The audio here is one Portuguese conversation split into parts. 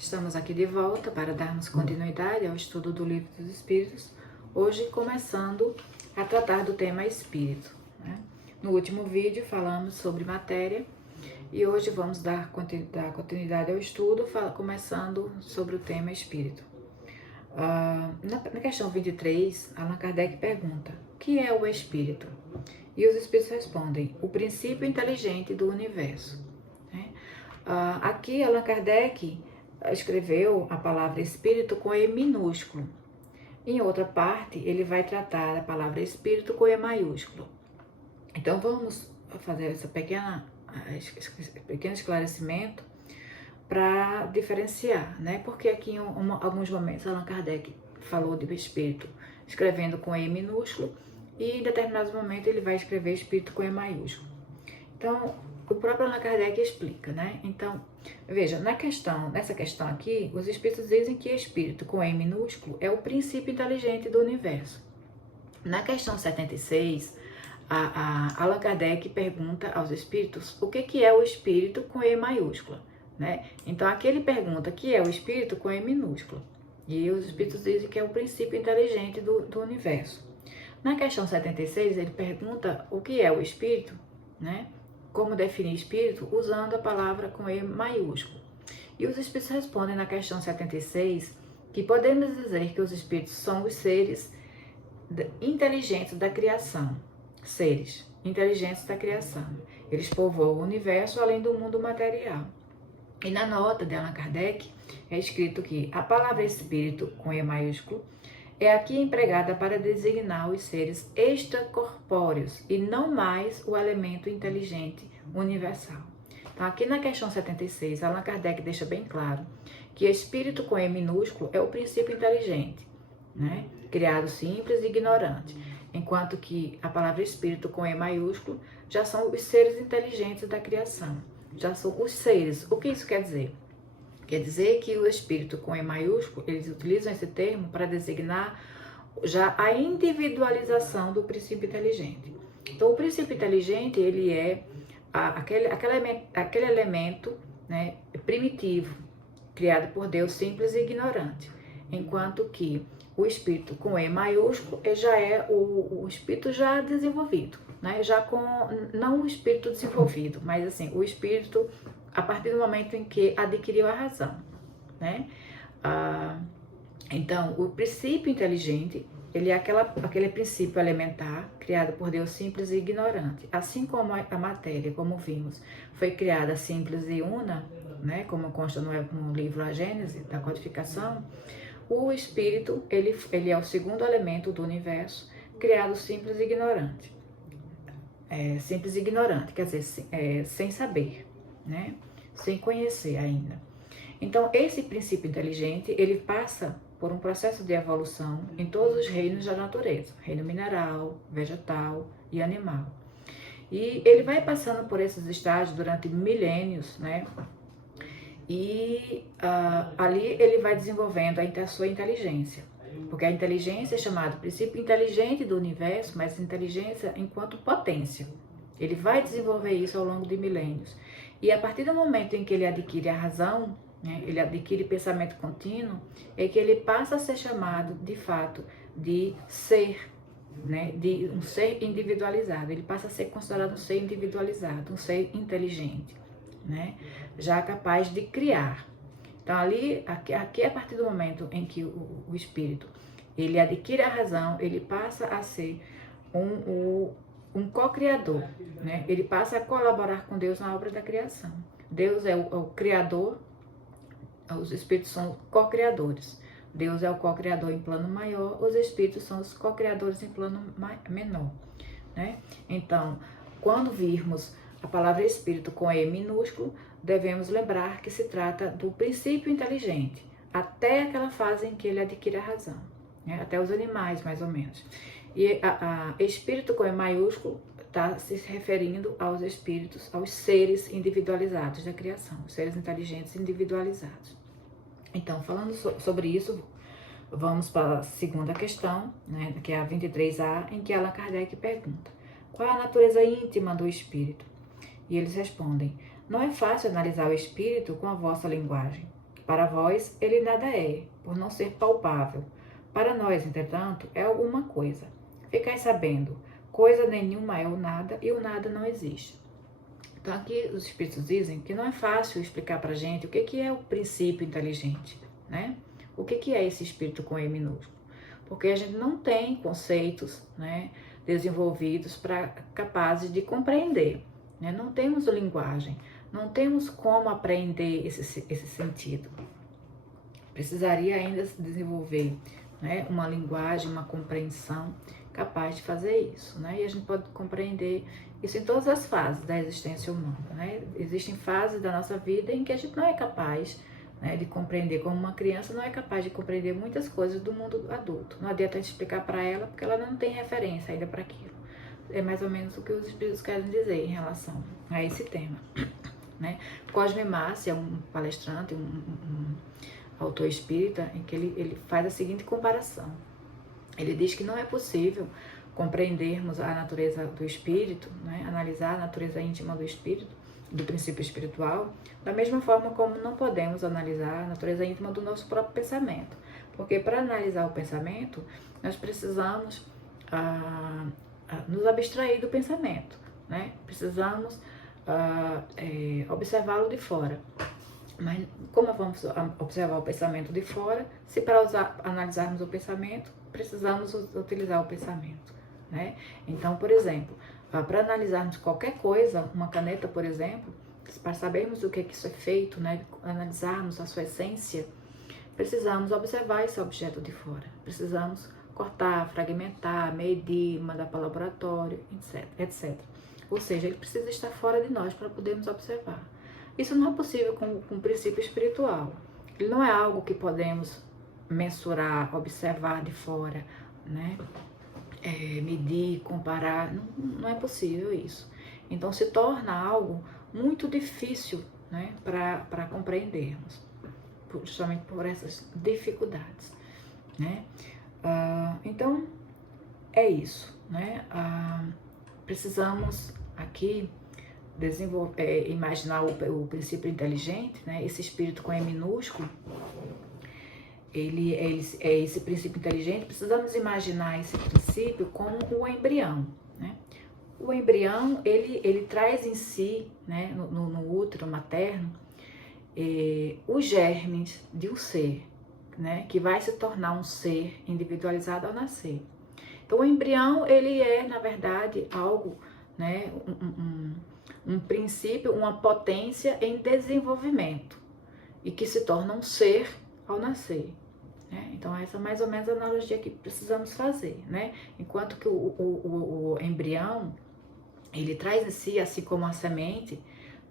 Estamos aqui de volta para darmos continuidade ao estudo do Livro dos Espíritos, hoje começando a tratar do tema espírito, né? No último vídeo falamos sobre matéria e hoje vamos dar continuidade ao estudo, começando sobre o tema espírito. Na questão 23, Allan Kardec pergunta: o que é o espírito? E os espíritos respondem: o princípio inteligente do universo. Aqui Allan Kardec escreveu a palavra espírito com E minúsculo. Em outra parte, ele vai tratar a palavra espírito com E maiúsculo. Então vamos fazer esse pequeno esclarecimento para diferenciar, né? Porque aqui em alguns momentos Allan Kardec falou de espírito escrevendo com E minúsculo e em determinados momentos ele vai escrever espírito com E maiúsculo. Então, o próprio Allan Kardec explica, né? Então, veja, nessa questão aqui, os espíritos dizem que espírito com E minúsculo é o princípio inteligente do universo. Na questão 76, Allan Kardec pergunta aos espíritos o que é o espírito com E maiúscula, né? Então, aqui ele pergunta o que é o espírito com E minúscula. E os espíritos dizem que é o princípio inteligente do universo. Na questão 76, ele pergunta o que é o espírito, né? Como definir espírito usando a palavra com E maiúsculo. E os espíritos respondem na questão 76 que podemos dizer que os espíritos são os seres inteligentes da criação. Seres inteligentes da criação. Eles povoam o universo além do mundo material. E na nota de Allan Kardec é escrito que a palavra espírito com E maiúsculo é aqui empregada para designar os seres extracorpóreos e não mais o elemento inteligente universal. Então, aqui na questão 76, Allan Kardec deixa bem claro que espírito com E minúsculo é o princípio inteligente, né? Criado simples e ignorante, enquanto que a palavra espírito com E maiúsculo já são os seres inteligentes da criação, já são os seres. O que isso quer dizer? Quer dizer que o espírito com E maiúsculo, eles utilizam esse termo para designar já a individualização do princípio inteligente. Então, o princípio inteligente, ele é aquele elemento, né, primitivo, criado por Deus, simples e ignorante. Enquanto que o espírito com E maiúsculo já é o espírito já desenvolvido, né? Já com, não o espírito desenvolvido, mas assim, o espírito a partir do momento em que adquiriu a razão, né? Então, o princípio inteligente, ele é aquele princípio elementar, criado por Deus simples e ignorante. Assim como a matéria, como vimos, foi criada simples e una, né? Como consta no livro A Gênese, da codificação, o espírito, ele é o segundo elemento do universo, criado simples e ignorante. Simples e ignorante, quer dizer, sem saber, né? Sem conhecer ainda. Então, esse princípio inteligente, ele passa por um processo de evolução em todos os reinos da natureza, reino mineral, vegetal e animal. E ele vai passando por esses estágios durante milênios, né? E ali ele vai desenvolvendo a sua inteligência, porque a inteligência é chamada princípio inteligente do universo, mas inteligência enquanto potência. Ele vai desenvolver isso ao longo de milênios. E a partir do momento em que ele adquire a razão, né, ele adquire pensamento contínuo, é que ele passa a ser chamado, de fato, de ser, né, de um ser individualizado. Ele passa a ser considerado um ser individualizado, um ser inteligente, né, já capaz de criar. Então, aqui a partir do momento em que o espírito, ele adquire a razão, ele passa a ser um co-criador, né? Ele passa a colaborar com Deus na obra da criação. Deus é o criador, os espíritos são co-criadores. Deus é o co-criador em plano maior, os espíritos são os co-criadores em plano menor, né? Então, quando virmos a palavra espírito com E minúsculo, devemos lembrar que se trata do princípio inteligente, até aquela fase em que ele adquire a razão, né? Até os animais, mais ou menos. E espírito com E maiúsculo está se referindo aos espíritos, aos seres individualizados da criação, os seres inteligentes individualizados. Então, falando sobre isso, vamos para a segunda questão, né, que é a 23A, em que Allan Kardec pergunta: qual a natureza íntima do espírito? E eles respondem: não é fácil analisar o espírito com a vossa linguagem. Para vós, ele nada é, por não ser palpável. Para nós, entretanto, é alguma coisa. Ficai sabendo, coisa nenhuma é o nada e o nada não existe. Então aqui os espíritos dizem que não é fácil explicar para a gente o que é o princípio inteligente, né? O que é esse espírito com E minúsculo? Porque a gente não tem conceitos, né, desenvolvidos capazes de compreender, né? Não temos linguagem, não temos como aprender esse sentido. Precisaria ainda se desenvolver, né, uma linguagem, uma compreensão capaz de fazer isso, né? E a gente pode compreender isso em todas as fases da existência humana, né? Existem fases da nossa vida em que a gente não é capaz, né, de compreender, como uma criança não é capaz de compreender muitas coisas do mundo adulto. Não adianta a gente explicar para ela, porque ela não tem referência ainda para aquilo. É mais ou menos o que os espíritos querem dizer em relação a esse tema, né? Cosme Márcio é um palestrante, um autor espírita, em que ele faz a seguinte comparação. Ele diz que não é possível compreendermos a natureza do espírito, né, analisar a natureza íntima do espírito, do princípio espiritual, da mesma forma como não podemos analisar a natureza íntima do nosso próprio pensamento. Porque para analisar o pensamento, nós precisamos nos abstrair do pensamento, né? Precisamos observá-lo de fora. Mas como vamos observar o pensamento de fora, se para analisarmos o pensamento, precisamos utilizar o pensamento, né? Então, por exemplo, para analisarmos qualquer coisa, uma caneta, por exemplo, para sabermos o que isso é feito, né? Analisarmos a sua essência, precisamos observar esse objeto de fora. Precisamos cortar, fragmentar, medir, mandar para o laboratório, etc. Ou seja, ele precisa estar fora de nós para podermos observar. Isso não é possível com o princípio espiritual. Ele não é algo que podemos mensurar, observar de fora, né? Medir, comparar, não é possível isso. Então se torna algo muito difícil, né, para compreendermos, justamente por essas dificuldades, né? Então é isso, né? Precisamos aqui imaginar o princípio inteligente, né? Esse espírito com E minúsculo, ele é esse princípio inteligente. Precisamos imaginar esse princípio como o embrião, né? O embrião, ele traz em si, né, no útero materno, os germes de um ser, né, que vai se tornar um ser individualizado ao nascer. Então o embrião, ele é, na verdade, algo, né, um princípio, uma potência em desenvolvimento e que se torna um ser ao nascer, né? Então essa é mais ou menos a analogia que precisamos fazer, né? Enquanto que o embrião, ele traz em si, assim como a semente,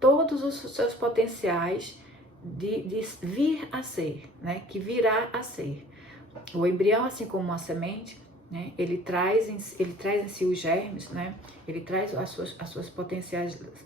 todos os seus potenciais de vir a ser, né? Que virá a ser. O embrião, assim como a semente, né, ele traz em si os germes, né? Ele traz as suas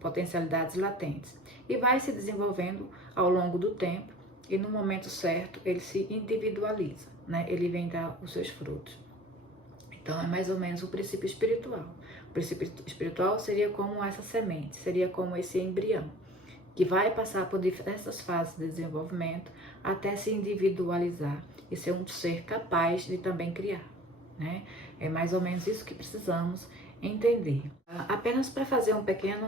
potencialidades latentes e vai se desenvolvendo ao longo do tempo, e no momento certo ele se individualiza, né? Ele vem dar os seus frutos. Então é mais ou menos o princípio espiritual. O princípio espiritual seria como essa semente, seria como esse embrião, que vai passar por diversas fases de desenvolvimento até se individualizar e ser um ser capaz de também criar, né? É mais ou menos isso que precisamos entender. Apenas para fazer um pequeno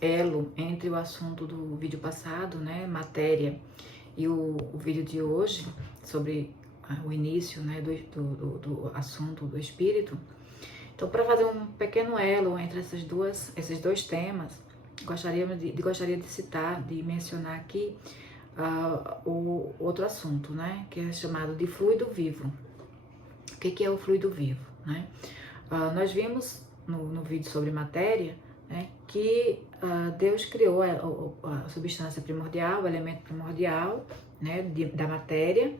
elo entre o assunto do vídeo passado, né, matéria, e o vídeo de hoje, sobre o início, né, do assunto do espírito. Então, para fazer um pequeno elo entre esses dois temas, gostaria de citar, de mencionar aqui o outro assunto, né, que é chamado de fluido vivo. O que é o fluido vivo, né? Nós vimos no vídeo sobre matéria, né, que Deus criou a substância primordial, o elemento primordial, né, da matéria,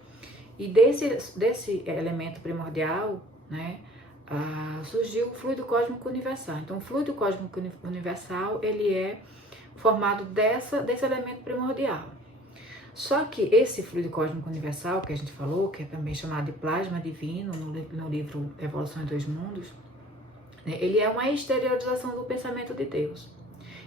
e desse elemento primordial, né, surgiu o fluido cósmico universal. Então, o fluido cósmico universal, ele é formado desse elemento primordial. Só que esse fluido cósmico universal, que a gente falou, que é também chamado de plasma divino, no livro Evolução em Dois Mundos, né, ele é uma exteriorização do pensamento de Deus.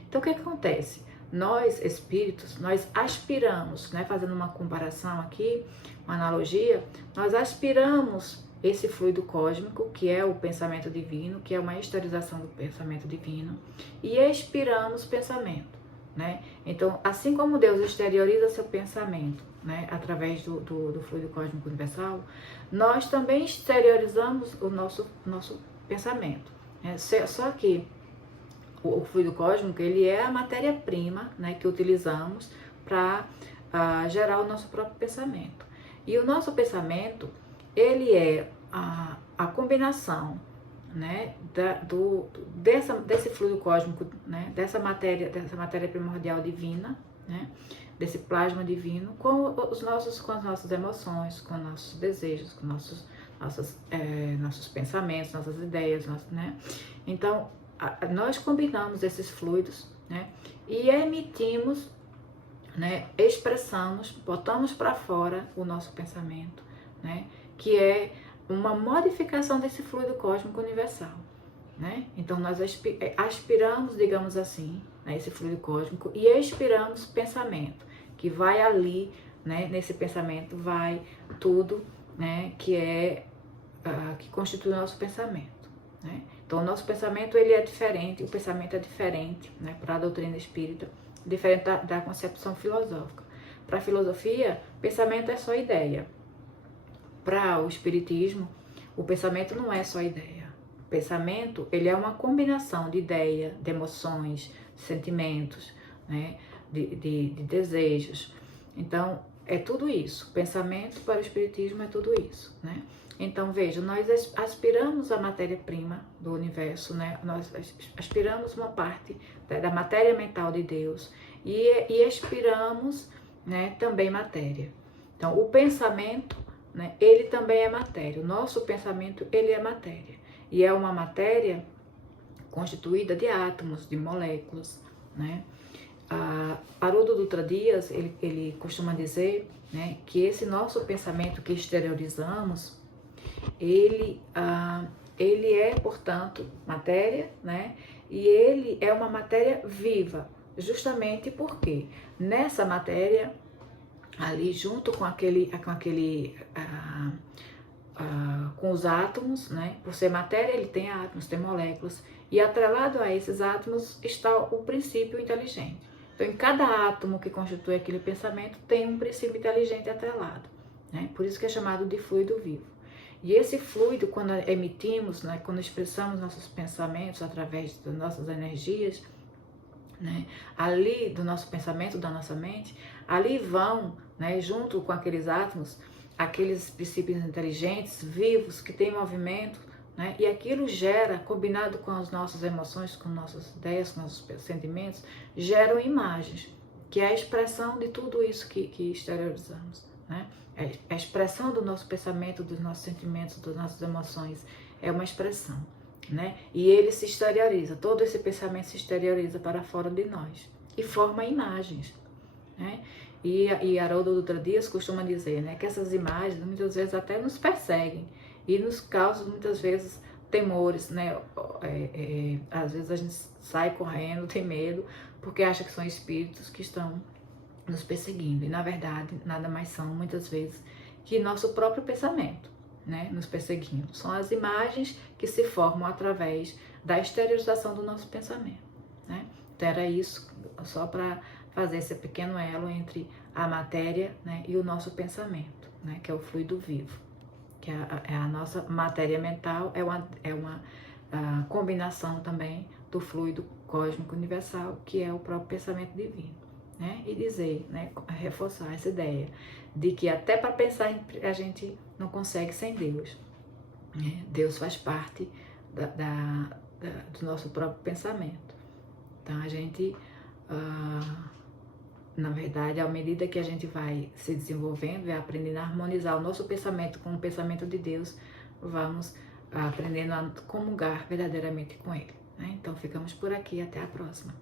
Então, o que acontece? nós, espíritos, nós aspiramos, né, fazendo uma comparação aqui, uma analogia, nós aspiramos esse fluido cósmico, que é o pensamento divino, que é uma exteriorização do pensamento divino, e expiramos pensamento, né? Então, assim como Deus exterioriza seu pensamento, né, através do fluido cósmico universal, nós também exteriorizamos o nosso pensamento, né? Só que o fluido cósmico, ele é a matéria-prima, né, que utilizamos para gerar o nosso próprio pensamento. E o nosso pensamento, ele é a combinação, né, desse fluido cósmico, né, dessa matéria primordial divina, né, desse plasma divino, com as nossas emoções, com nossos desejos, com nossos pensamentos, nossas ideias, né? Então, nós combinamos esses fluidos, né, e emitimos, né, expressamos, botamos para fora o nosso pensamento, né, que é uma modificação desse fluido cósmico universal, né? Então nós aspiramos, digamos assim, né, esse fluido cósmico e expiramos pensamento, que vai ali, né, nesse pensamento vai tudo, né, que constitui o nosso pensamento, né? Então o nosso pensamento, ele é diferente, o pensamento é diferente, né, para a doutrina espírita, diferente da concepção filosófica. Para a filosofia, pensamento é só ideia. Para o espiritismo, o pensamento não é só ideia. O pensamento, ele é uma combinação de ideia, de emoções, de sentimentos, né, de desejos. Então, é tudo isso. Pensamento para o espiritismo é tudo isso, né? Então, veja, nós aspiramos a matéria-prima do universo, né? Nós aspiramos uma parte da matéria mental de Deus e expiramos, né, também matéria. Então, o pensamento, né, ele também é matéria. O nosso pensamento, ele é matéria. E é uma matéria constituída de átomos, de moléculas, né? Haroldo Dutra Dias, ele costuma dizer, né, que esse nosso pensamento que exteriorizamos, ele é, portanto, matéria, né? E ele é uma matéria viva, justamente porque nessa matéria, ali junto com os átomos, né? Por ser matéria, ele tem átomos, tem moléculas, e atrelado a esses átomos está o princípio inteligente. Então, em cada átomo que constitui aquele pensamento, tem um princípio inteligente atrelado, né? Por isso que é chamado de fluido vivo. E esse fluido, quando emitimos, né, quando expressamos nossos pensamentos através das nossas energias, né, ali do nosso pensamento, da nossa mente, ali vão, né, junto com aqueles átomos, aqueles princípios inteligentes, vivos, que têm movimento, né, e aquilo gera, combinado com as nossas emoções, com nossas ideias, com nossos sentimentos, geram imagens, que é a expressão de tudo isso que exteriorizamos, né? A expressão do nosso pensamento, dos nossos sentimentos, das nossas emoções, é uma expressão, né? E ele se exterioriza, todo esse pensamento se exterioriza para fora de nós e forma imagens, né? E Haroldo Dutra Dias costuma dizer, né, que essas imagens muitas vezes até nos perseguem e nos causam muitas vezes temores, né? Às vezes a gente sai correndo, tem medo, porque acha que são espíritos que estão nos perseguindo, e na verdade nada mais são muitas vezes que nosso próprio pensamento, né, nos perseguindo. São as imagens que se formam através da exteriorização do nosso pensamento, né? Então era isso, só para fazer esse pequeno elo entre a matéria, né, e o nosso pensamento, né, que é o fluido vivo, que é a nossa matéria mental, é uma combinação também do fluido cósmico universal, que é o próprio pensamento divino, né? E dizer, né, reforçar essa ideia de que até para pensar a gente não consegue sem Deus, né? Deus faz parte do nosso próprio pensamento. Então a gente, na verdade, à medida que a gente vai se desenvolvendo e aprendendo a harmonizar o nosso pensamento com o pensamento de Deus, vamos aprendendo a comungar verdadeiramente com Ele, né? Então ficamos por aqui, até a próxima.